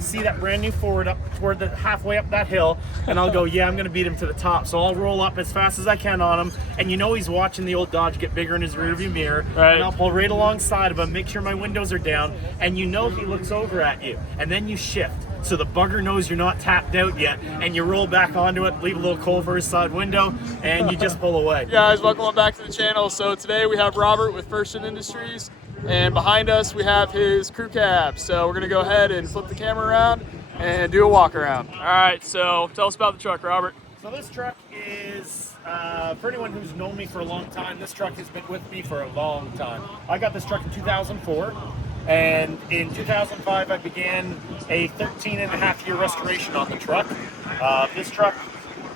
See that brand new Ford up toward the halfway up that hill, and I'll go, yeah, I'm gonna beat him to the top. So I'll roll up as fast as I can on him, and you know he's watching the old Dodge get bigger in his rearview mirror, right. And I'll pull right alongside of him, make sure my windows are down, and you know he looks over at you, and then you shift. So the bugger knows you're not tapped out yet, and you roll back onto it, leave a little coal for his side window, and you just pull away. Guys, welcome back to the channel. So today we have Robert with First In Industries, and behind us we have his crew cab. So we're gonna go ahead and flip the camera around and do a walk around. All right, so tell us about the truck, Robert. So this truck is, for anyone who's known me for a long time, this truck has been with me for a long time. I got this truck in 2004, and in 2005 I began a 13-and-a-half-year restoration on the truck. This truck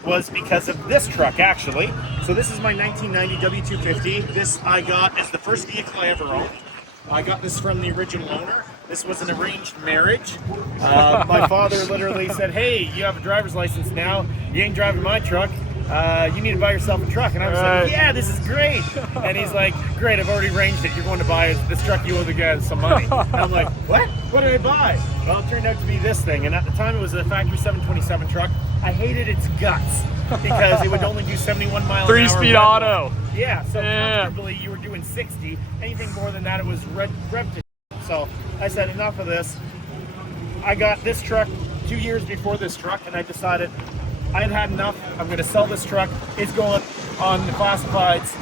was because of this truck, actually. So this is my 1990 W250. This I got as the first vehicle I ever owned. I got this from the original owner. This was an arranged marriage. My father literally said, hey, you have a driver's license now. You ain't driving my truck. You need to buy yourself a truck. And I was like, yeah, this is great. And he's like, great, I've already arranged it. You're going to buy this truck. You owe the guy some money. And I'm like, what? What did I buy? Well, it turned out to be this thing. And at the time, it was a factory 727 truck. I hated its guts because it would only do 71 miles an hour. 3-speed auto. Yeah, so comfortably you were doing 60. Anything more than that, it was rev to. So I said, enough of this. I got this truck 2 years before this truck, and I decided I had enough. I'm going to sell this truck. It's going on the classifieds,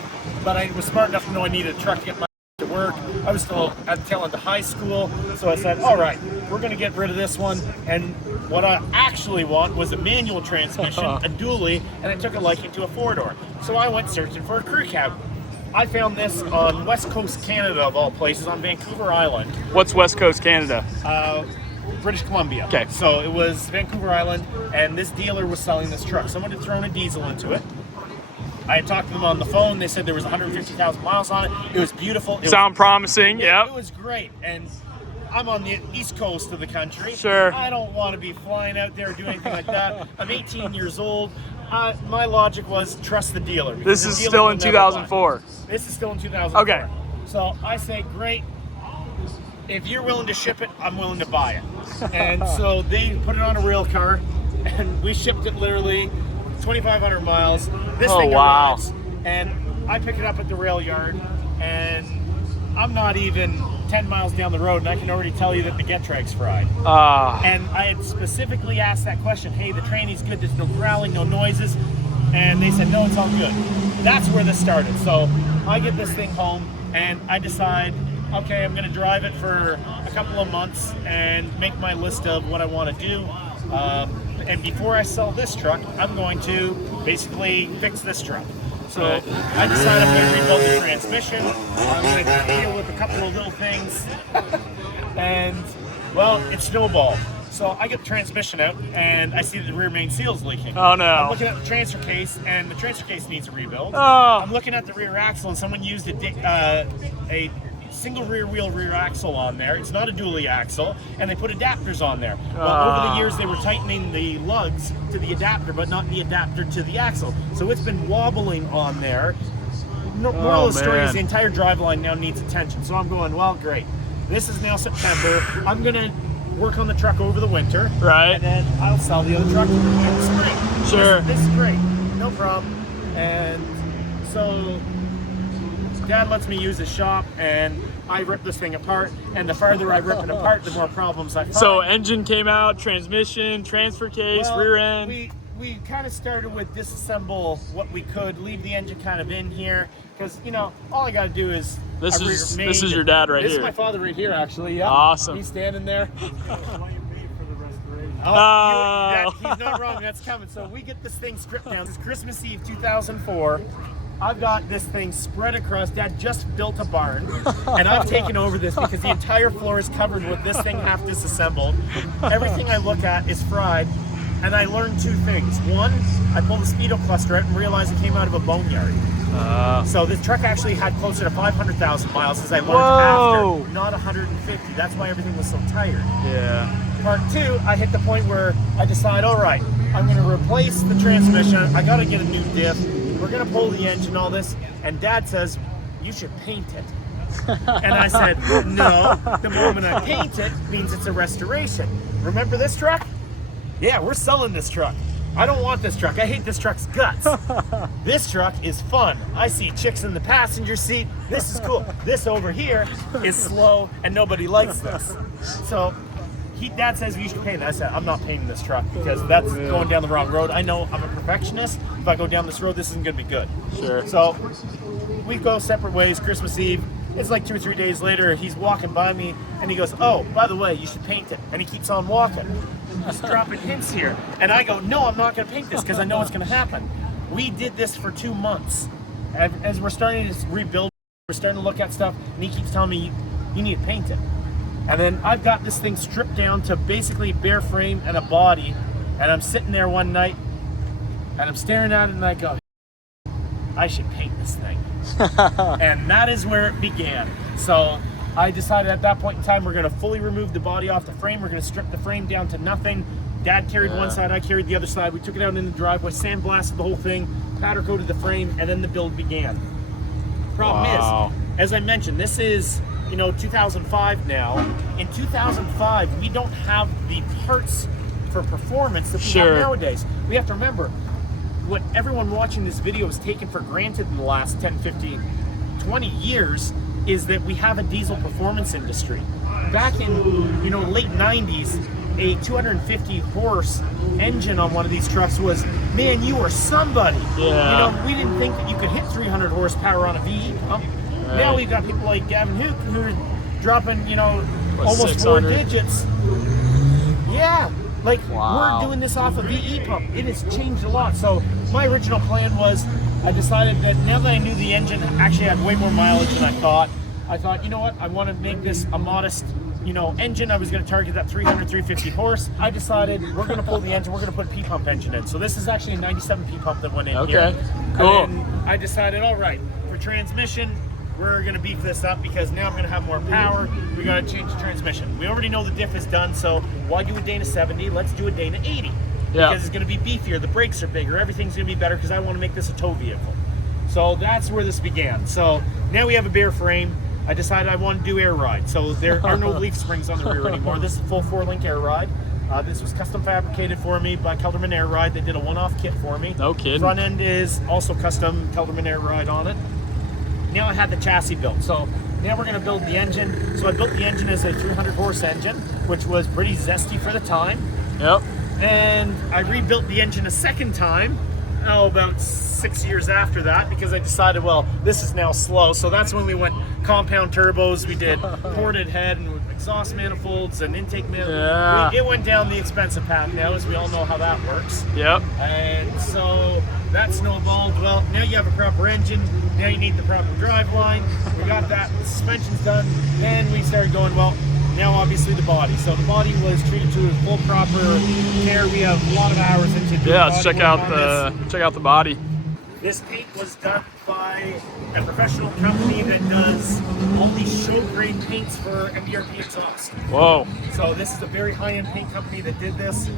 but I was smart enough to know I needed a truck to get my to work. I was still at the tail end of high school, so I said, all right, we're going to get rid of this one. And what I actually want was a manual transmission, a dually, and I took a liking to a four-door. So I went searching for a crew cab. I found this on West Coast Canada, of all places, on Vancouver Island. What's West Coast Canada? British Columbia. Okay. So it was Vancouver Island, and this dealer was selling this truck. Someone had thrown a diesel into it. I had talked to them on the phone. They said there was 150,000 miles on it. It was beautiful. Sound promising, yeah. It was great. And I'm on the east coast of the country. Sure. I don't want to be flying out there or doing anything like that. I'm 18 years old. My logic was trust the dealer. This is still in 2004. This is still in 2004. Okay. So I say, great. If you're willing to ship it, I'm willing to buy it. And so they put it on a rail car, and we shipped it literally 2,500 miles. This thing arrives, and I pick it up at the rail yard, and I'm not even 10 miles down the road, and I can already tell you that the get trag's fried. And I had specifically asked that question, hey, the training's good, there's no growling, no noises, and they said, no, it's all good. That's where this started. So I get this thing home, and I decide, okay, I'm going to drive it for a couple of months and make my list of what I want to do. And before I sell this truck, I'm going to basically fix this truck. So I decided I'm going to rebuild the transmission. I'm going to deal with a couple of little things. And, well, it snowballed. So I get the transmission out, and I see that the rear main seal's leaking. Oh, no. I'm looking at the transfer case, and the transfer case needs a rebuild. Oh. I'm looking at the rear axle, and someone used a single rear wheel rear axle on there. It's not a dually axle, and they put adapters on there. Well, over the years they were tightening the lugs to the adapter, but not the adapter to the axle. So it's been wobbling on there. Moral of the story is the entire driveline now needs attention. So I'm going, well, great. This is now September. I'm gonna work on the truck over the winter. Right. And then I'll sell the other truck in the spring. Sure. This is great. No problem. And so Dad lets me use his shop, and I rip this thing apart, and the farther I rip it apart, the more problems I find. So engine came out, transmission, transfer case, rear end. We kind of started with disassemble what we could, leave the engine kind of in here, because, you know, all I got to do is This is your dad right here. This is my father right here, actually. Yeah. Awesome. He's standing there. Why you paid for the restoration? He's not wrong. That's coming. So we get this thing stripped down. This is Christmas Eve 2004. I've got this thing spread across. Dad just built a barn, and I've taken over this because the entire floor is covered with this thing half disassembled. Everything I look at is fried, and I learned two things. One, I pulled the speedo cluster out and realized it came out of a boneyard. So this truck actually had closer to 500,000 miles, as I learned after, not 150. That's why everything was so tired. Yeah. Part two, I hit the point where I decide, all right, I'm going to replace the transmission. I got to get a new diff. We're going to pull the engine, all this. And Dad says, you should paint it. And I said, no, the moment I paint it means it's a restoration. Remember this truck? Yeah, we're selling this truck. I don't want this truck. I hate this truck's guts. This truck is fun. I see chicks in the passenger seat. This is cool. This over here is slow and nobody likes this. So Dad says we should paint it. I said, I'm not painting this truck because that's going down the wrong road. I know I'm a perfectionist. If I go down this road, this isn't going to be good. Sure. So we go separate ways. Christmas Eve. It's like 2 or 3 days later. He's walking by me and he goes, oh, by the way, you should paint it. And he keeps on walking. Just dropping hints here. And I go, no, I'm not going to paint this because I know what's going to happen. We did this for 2 months. As we're starting to rebuild, we're starting to look at stuff, and he keeps telling me, you need to paint it. And then I've got this thing stripped down to basically bare frame and a body, and I'm sitting there one night, and I'm staring at it, and I go, I should paint this thing. And that is where it began. So I decided at that point in time, we're going to fully remove the body off the frame. We're going to strip the frame down to nothing. Dad carried one side, I carried the other side. We took it out in the driveway, sandblasted the whole thing, powder coated the frame, and then the build began. Problem is, as I mentioned, this is 2005 now. In 2005, we don't have the parts for performance that we have nowadays. We have to remember, what everyone watching this video has taken for granted in the last 10, 15, 20 years is that we have a diesel performance industry. Back in late 90s, a 250 horse engine on one of these trucks was, man, you were somebody. Yeah. We didn't think that you could hit 300 horsepower on a VE pump. Right. Now we've got people like Gavin Hook who are dropping, almost 4 digits. Yeah. We're doing this off a VE pump. It has changed a lot. So my original plan was, I decided that now that I knew the engine actually had way more mileage than I thought, you know what, I want to make this a modest, engine. I was going to target that 300, 350 horse. I decided we're going to pull the engine, we're going to put a P-pump engine in. So this is actually a 97 P-pump that went in here. Okay, cool. And I decided, all right, for transmission, we're going to beef this up because now I'm going to have more power. We got to change the transmission. We already know the diff is done, so why do a Dana 70? Let's do a Dana 80. Yeah. Because it's going to be beefier, the brakes are bigger, everything's going to be better because I want to make this a tow vehicle. So that's where this began. So now we have a bare frame. I decided I want to do air ride. So there are no leaf springs on the rear anymore. This is a full 4-link air ride. This was custom fabricated for me by Kelderman Air Ride. They did a one-off kit for me. No kidding. Front end is also custom Kelderman Air Ride on it. Now I had the chassis built. So now we're going to build the engine. So I built the engine as a 300 horse engine, which was pretty zesty for the time. Yep. And I rebuilt the engine a second time, about 6 years after that, because I decided, well, this is now slow. So that's when we went compound turbos. We did ported head and exhaust manifolds and intake manifolds. Yeah. It went down the expensive path now, as we all know how that works. Yep. And so that snowballed. Well, now you have a proper engine. Now you need the proper drive line. We got that. The suspension's done. And we started going, well, now obviously the body. So the body was treated to full proper care. We have a lot of hours into doing let's check out the body. This paint was done by a professional company that does all these show grade paints for MBRP exhaust. Whoa. So this is a very high-end paint company that did this.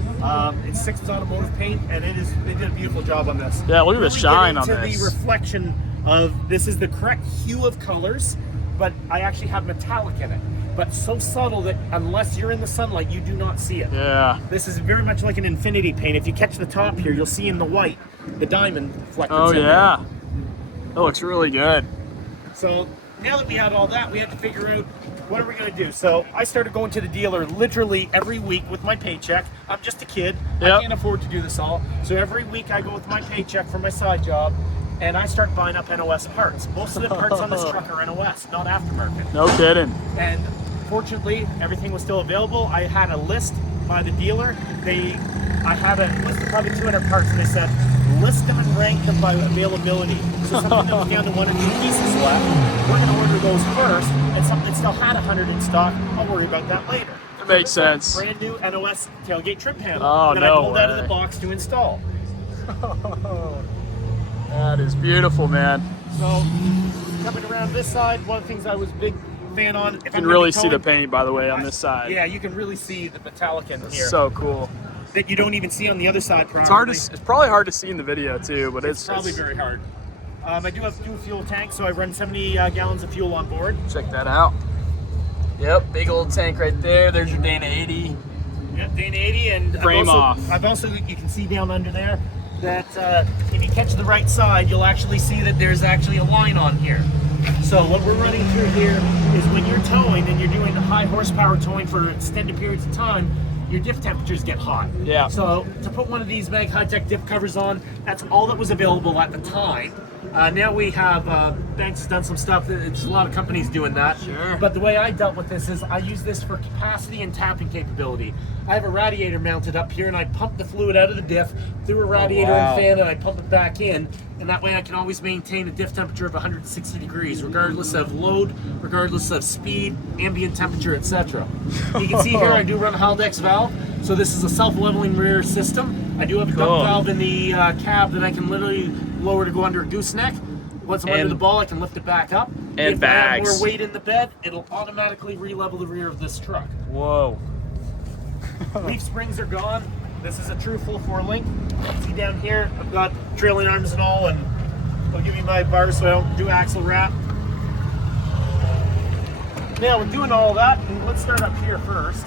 It's Sixth Automotive Paint, and they did a beautiful job on this. Yeah, look at the shine on this. The this. reflection of this is the correct hue of colors, but I actually have metallic in it. But so subtle that unless you're in the sunlight, you do not see it. Yeah. This is very much like an infinity paint. If you catch the top here, you'll see in the white the diamond reflected. Oh yeah. That looks really good. So now that we had all that, we had to figure out what are we going to do. So I started going to the dealer literally every week with my paycheck. I'm just a kid. Yep. I can't afford to do this all. So every week I go with my paycheck for my side job, and I start buying up NOS parts. Most of the parts on this truck are NOS, not aftermarket. No kidding. And fortunately, everything was still available. I had a list by the dealer. I had a list of probably 200 parts, and they said, list them and rank them by availability. So something that was down to 1 or 2 pieces left, we're going to order those first, and something that still had 100 in stock, I'll worry about that later. That makes sense. Brand new NOS tailgate trim panel that I pulled out of the box to install. That is beautiful, man. So coming around this side, one of the things I was a big fan on. You can really see the paint, by the way, on this side. Yeah, you can really see the metallic in here. So cool. That you don't even see on the other side. Probably. It's probably hard to see in the video too, but it's probably very hard. I do have dual fuel tanks, so I run 70 gallons of fuel on board. Check that out. Yep, big old tank right there. There's your Dana 80. Yep, Dana 80, and Frame off. I've also, you can see down under there that if you catch the right side, you'll actually see that there's actually a line on here. So what we're running through here is when you're towing and you're doing high horsepower towing for extended periods of time, your diff temperatures get hot. Yeah. So to put one of these Mag High-Tech diff covers on, that's all that was available at the time. Now we have, Banks has done some stuff, there's a lot of companies doing that. Sure. But the way I dealt with this is I use this for capacity and tapping capability. I have a radiator mounted up here and I pump the fluid out of the diff through a radiator and fan and I pump it back in. And that way I can always maintain a diff temperature of 160 degrees, regardless of load, regardless of speed, ambient temperature, etc. You can see here I do run a Haldex valve. So this is a self-leveling rear system. I do have a dump valve in the cab that I can literally lower to go under a gooseneck. Once I'm under the ball, I can lift it back up. And if bags. I have more weight in the bed, it'll automatically re-level the rear of this truck. Whoa. Leaf springs are gone. This is a true full 4-link. See down here, I've got trailing arms and all, and I'll give you my bars so I don't do axle wrap. Now we're doing all that, and let's start up here first.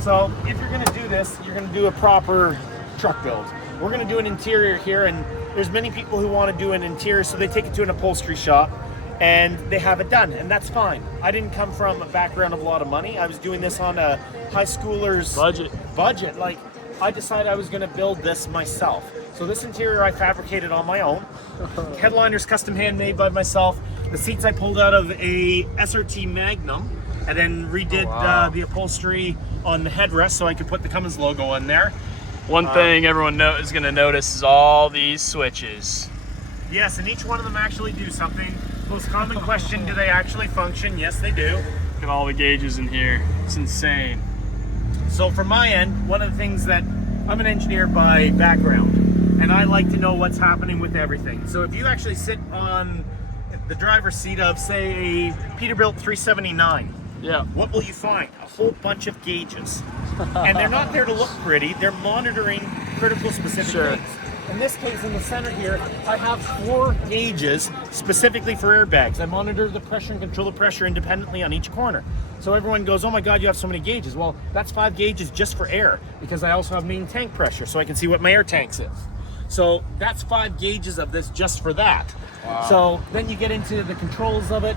So if you're gonna do this, you're gonna do a proper truck build. We're gonna do an interior here, and there's many people who want to do an interior, so they take it to an upholstery shop and they have it done, and that's fine. I didn't come from a background of a lot of money. I was doing this on a high schooler's budget. Like, I decided I was gonna build this myself. So this interior I fabricated on my own. Headliner's custom handmade by myself. The seats I pulled out of a SRT Magnum and then redid the upholstery on the headrest so I could put the Cummins logo on there. One thing everyone is going to notice is all these switches. Yes, and each one of them actually do something. Most common question, do they actually function? Yes, they do. Look at all the gauges in here. It's insane. So from my end, one of the things that I'm an engineer by background, and I like to know what's happening with everything. So if you actually sit on the driver's seat of, say, a Peterbilt 379, yeah, what will you find? A whole bunch of gauges. And they're not there to look pretty, they're monitoring critical specific things. In this case, in the center here, I have 4 gauges specifically for airbags. I monitor the pressure and control the pressure independently on each corner. So everyone goes, oh my God, you have so many gauges. Well, that's 5 gauges just for air, because I also have main tank pressure, so I can see what my air tanks is. So that's 5 gauges of this just for that. Wow. So then you get into the controls of it.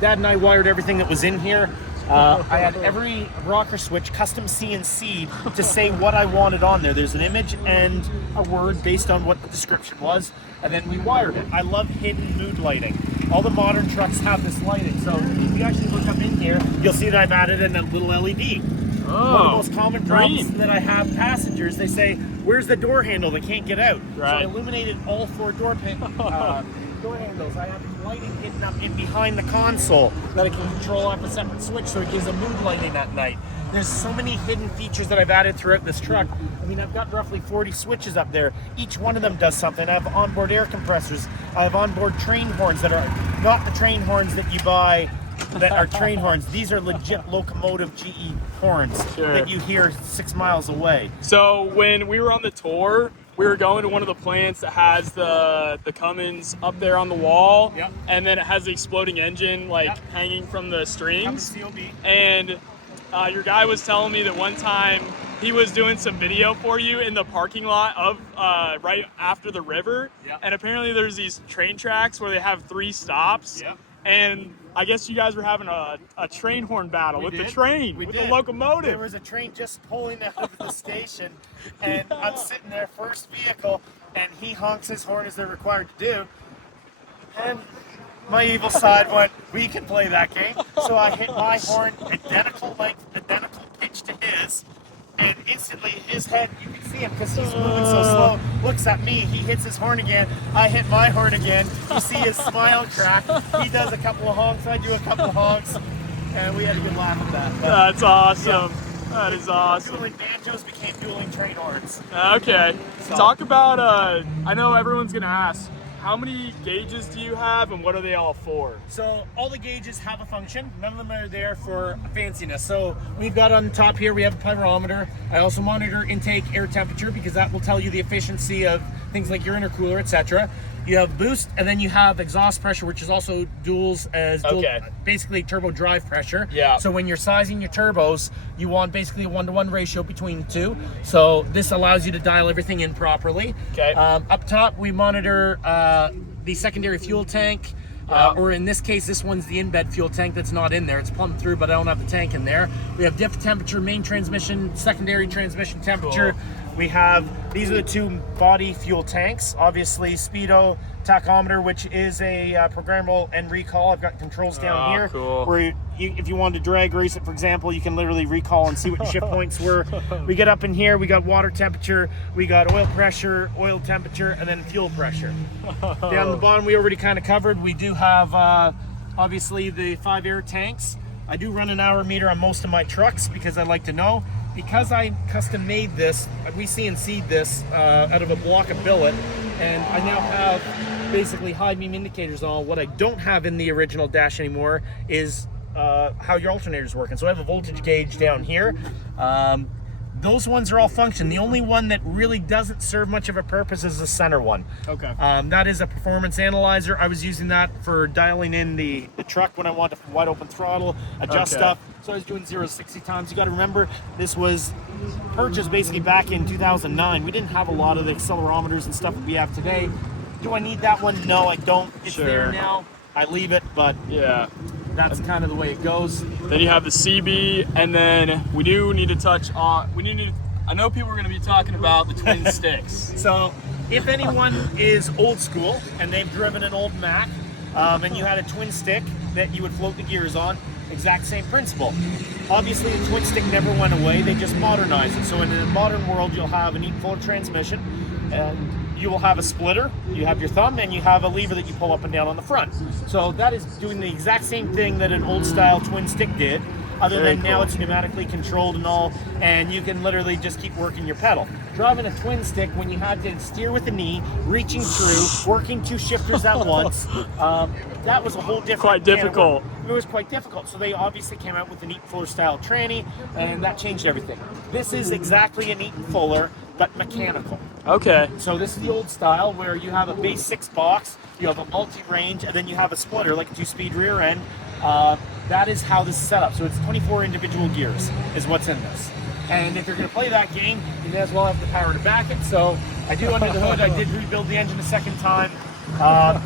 Dad and I wired everything that was in here. I had every rocker switch custom CNC to say what I wanted on there. There's an image and a word based on what the description was, and then we wired it. I love hidden mood lighting. All the modern trucks have this lighting, so if you actually look up in here, you'll see that I've added in a little LED. One of the most common problems that I have passengers, they say, where's the door handle? They can't get out. Right. So I illuminated all 4 door handles. I have lighting hidden up in behind the console that I can control off a separate switch, so it gives a mood lighting at night. There's so many hidden features that I've added throughout this truck. I mean, I've got roughly 40 switches up there. Each one of them does something. I have onboard air compressors. I have onboard train horns that are not the train horns that you buy that are train horns. These are legit locomotive GE horns that you hear 6 miles away. So when we were on the tour, we were going to one of the plants that has the Cummins up there on the wall, and then it has the exploding engine hanging from the strings. And your guy was telling me that one time he was doing some video for you in the parking lot of right after the river, and apparently there's these train tracks where they have 3 stops, and I guess you guys were having a train horn battle with the train, with the locomotive. There was a train just pulling out of the station, and I'm sitting there, first vehicle, and he honks his horn as they're required to do. And my evil side went, we can play that game. So I hit my horn, identical length, identical pitch to his, and instantly his head, you can see him because he's moving so slow, looks at me, he hits his horn again, I hit my horn again, you see his smile crack, he does a couple of honks, I do a couple of honks, and we had a good laugh at that. But, that's awesome. That is awesome. Dueling banjos became dueling train horns. Okay. So. Talk about, I know everyone's going to ask, how many gauges do you have, and what are they all for? So all the gauges have a function. None of them are there for fanciness. So we've got on the top here, we have a pyrometer. I also monitor intake air temperature because that will tell you the efficiency of things like your intercooler, etc. You have boost, and then you have exhaust pressure, which is also duals as dual, basically turbo drive pressure. Yeah. So when you're sizing your turbos, you want basically a 1-to-1 ratio between the two. So this allows you to dial everything in properly. Okay. Up top, we monitor the secondary fuel tank. Or in this case, this one's the in-bed fuel tank that's not in there. It's plumbed through, but I don't have the tank in there. We have diff temperature, main transmission, secondary transmission temperature. Cool. We have, these are the two body fuel tanks. Obviously, speedo, tachometer, which is a programmable and recall. I've got controls down here. Cool. Where if you wanted to drag race it, for example, you can literally recall and see what your shift points were. We get up in here, we got water temperature, we got oil pressure, oil temperature, and then fuel pressure. Down the bottom, we already kind of covered. We do have, obviously, the 5 air tanks. I do run an hour meter on most of my trucks because I like to know. Because I custom made this, we CNC'd this out of a block of billet, and I now have basically high beam indicators on. What I don't have in the original dash anymore is how your alternator's working. So I have a voltage gauge down here. Those ones are all function. The only one that really doesn't serve much of a purpose is the center one. Okay. That is a performance analyzer. I was using that for dialing in the truck when I want to wide open throttle, adjust stuff. So I was doing 0 to 60 times. You got to remember, this was purchased basically back in 2009. We didn't have a lot of the accelerometers and stuff that we have today. Do I need that one? No, I don't. It's there now. I leave it, but that's kind of the way it goes. Then you have the CB, and then we do need to touch on, I know people are going to be talking about the twin sticks. So if anyone is old school and they've driven an old Mac and you had a twin stick that you would float the gears on, exact same principle. Obviously the twin stick never went away, they just modernized it. So in the modern world you'll have an full transmission, and you will have a splitter, you have your thumb, and you have a lever that you pull up and down on the front. So that is doing the exact same thing that an old style twin stick did, other than now it's pneumatically controlled and all, and you can literally just keep working your pedal. Driving a twin stick, when you had to steer with the knee, reaching through, working 2 shifters at once, that was a whole different Quite difficult. It was quite difficult. So they obviously came out with an Eaton Fuller style tranny, and that changed everything. This is exactly an Eaton Fuller, but mechanical. Okay. So this is the old style where you have a base 6 box, you have a multi-range, and then you have a splitter like a 2-speed rear end. That is how this is set up. So it's 24 individual gears is what's in this. And if you're going to play that game, you may as well have the power to back it. So I do under the hood, I did rebuild the engine a second time.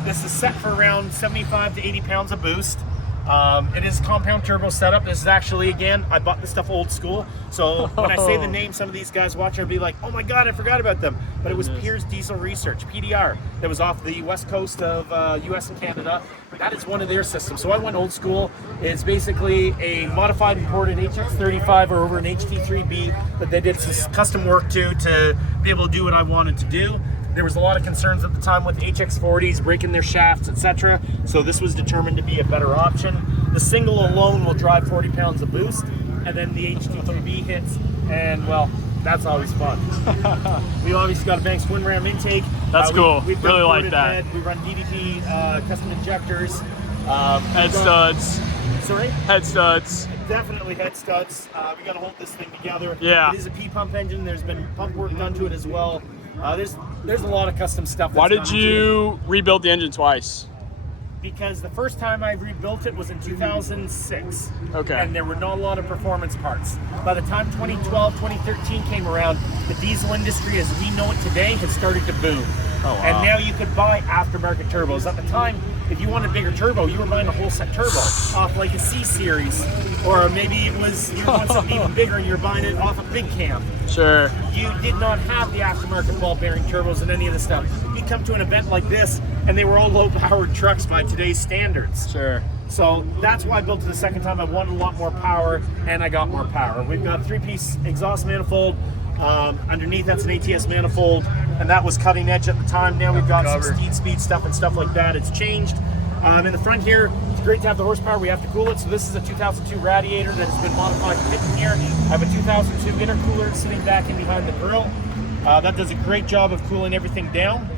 This is set for around 75 to 80 pounds of boost. It is compound turbo setup. This is actually, again, I bought this stuff old school. So when I say the name, some of these guys watching will be like, oh my God, I forgot about them. But it was Piers Diesel Research, PDR, that was off the west coast of US and Canada. That is one of their systems. So I went old school. It's basically a modified imported HX35 or over an HT3B that they did some custom work to be able to do what I wanted to do. There was a lot of concerns at the time with the HX40s breaking their shafts, etc. So this was determined to be a better option. The single alone will drive 40 pounds of boost, and then the HT3B hits, and well, that's always fun. We obviously got a Banks twin ram intake. That's cool. We've really like that. Head. We run DDP custom injectors. Head studs. Sorry? Head studs. Definitely head studs. We got to hold this thing together. Yeah. It is a P-pump engine. There's been pump work done to it as well. There's a lot of custom stuff. Why did you rebuild the engine twice? Because the first time I rebuilt it was in 2006. Okay. And there were not a lot of performance parts. By the time 2012, 2013 came around, the diesel industry as we know it today had started to boom. Oh, wow. And now you could buy aftermarket turbos. At the time, if you wanted a bigger turbo, you were buying a whole set turbo off like a C series, or maybe it was you want something even bigger and you're buying it off a big cam. Sure. You did not have the aftermarket ball bearing turbos and any of the stuff. You'd come to an event like this, and they were all low-powered trucks by today's standards. Sure. So that's why I built it the second time. I wanted a lot more power, and I got more power. We've got a 3-piece exhaust manifold. Underneath that's an ATS manifold, and that was cutting edge at the time. Now we've got some speed stuff and stuff like that. It's changed. In the front here, it's great to have the horsepower. We have to cool it. So this is a 2002 radiator that has been modified to fit in here. I have a 2002 intercooler sitting back in behind the grill. That does a great job of cooling everything down.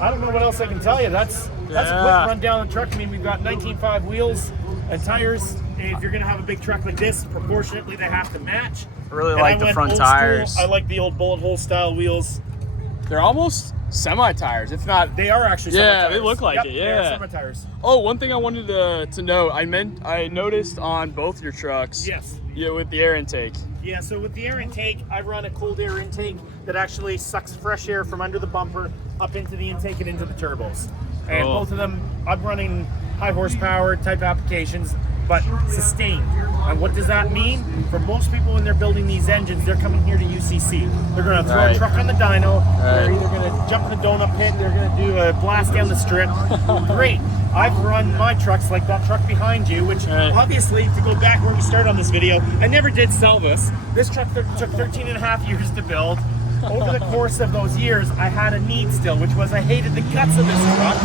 I don't know what else I can tell you. That's a quick run down the truck. I mean, we've got 19.5 wheels and tires. If you're gonna have a big truck like this, proportionately they have to match. I really And like I the went front old tires. school. I like the old bullet hole style wheels. They're almost semi-tires. It's not. They are actually Yeah, semi-tires. they look like Yep, it, they are yeah. semi-tires. Oh, one thing I wanted to note. I noticed on both your trucks. Yes. Yeah, with the air intake. Yeah, so with the air intake, I run a cold air intake that actually sucks fresh air from under the bumper up into the intake and into the turbos. And Cool. both of them, I'm running high horsepower type applications, but sustained. And what does that mean? For most people when they're building these engines, they're coming here to UCC. They're gonna throw Right. a truck on the dyno, they're Right. either gonna jump in the donut pit, they're gonna do a blast down the strip. Great. I've run my trucks like that truck behind you, which Right. obviously, to go back where we started on this video, I never did sell this. This truck took 13 and a half years to build. Over the course of those years, I had a need still, which was I hated the guts of this truck.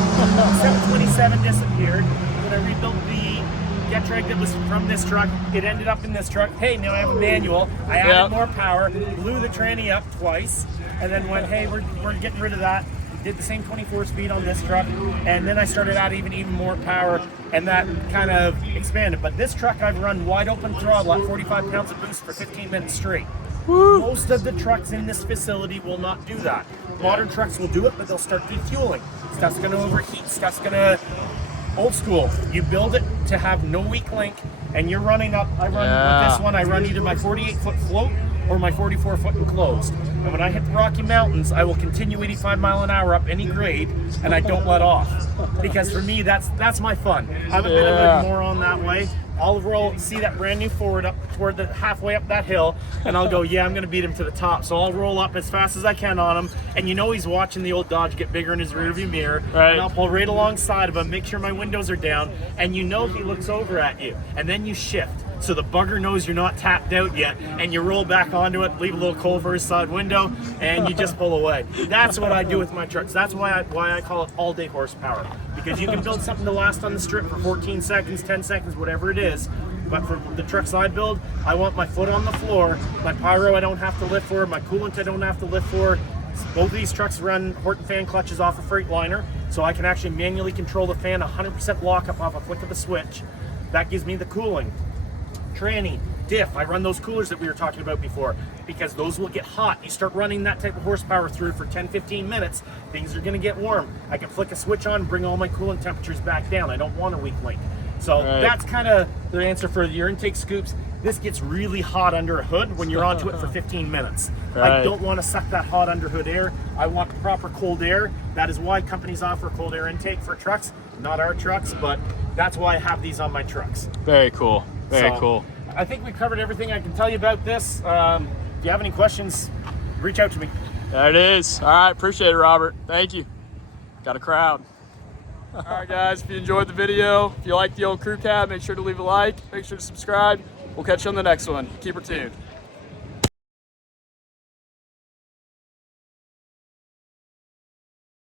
727 disappeared. When I rebuilt the Getrag that was from this truck, it ended up in this truck. Hey, now I have a manual. I added Yep. more power, blew the tranny up twice, and then went, hey, we're getting rid of that. Did the same 24 speed on this truck, and then I started out even more power, and that kind of expanded. But this truck I've run wide open throttle at 45 pounds of boost for 15 minutes straight. Woo. Most of the trucks in this facility will not do that. Modern trucks will do it, but they'll start defueling. Stuff's gonna overheat, stuff's gonna... Old school, you build it to have no weak link, and you're running up, with this one, I run either my 48-foot float or my 44-foot enclosed. And when I hit the Rocky Mountains, I will continue 85 mile an hour up any grade, and I don't let off. Because for me, that's my fun. I'm a bit of a moron that way. I'll roll, see that brand new Ford up toward the halfway up that hill, and I'll go, yeah, I'm gonna beat him to the top. So I'll roll up as fast as I can on him, and you know he's watching the old Dodge get bigger in his rearview mirror, Right. and I'll pull right alongside of him, make sure my windows are down, and you know he looks over at you, and then you shift. So the bugger knows you're not tapped out yet, and you roll back onto it, leave a little coal for his side window, and you just pull away. That's what I do with my trucks. That's why I call it all-day horsepower, because you can build something to last on the strip for 14 seconds, 10 seconds, whatever it is. But for the trucks I build, I want my foot on the floor. My pyro I don't have to lift for, my coolant I don't have to lift for. Both of these trucks run Horton fan clutches off a Freightliner, so I can actually manually control the fan 100% lockup off a flick of a switch. That gives me the cooling. Tranny, diff, I run those coolers that we were talking about before because those will get hot. You start running that type of horsepower through for 10-15 minutes, things are gonna get warm. I can flick a switch on, bring all my coolant temperatures back down. I don't want a weak link. So that's kind of the answer for your intake scoops. This gets really hot under a hood when you're onto it for 15 minutes. I don't want to suck that hot under hood air. I want proper cold air. That is why companies offer cold air intake for trucks, not our trucks, but that's why I have these on my trucks. Very cool. Very cool. I think we covered everything I can tell you about this. If you have any questions, reach out to me. There it is. All right, appreciate it, Robert. Thank you. Got a crowd. All right, guys, if you enjoyed the video, if you like the old crew cab, make sure to leave a like, make sure to subscribe. We'll catch you on the next one. Keep her tuned.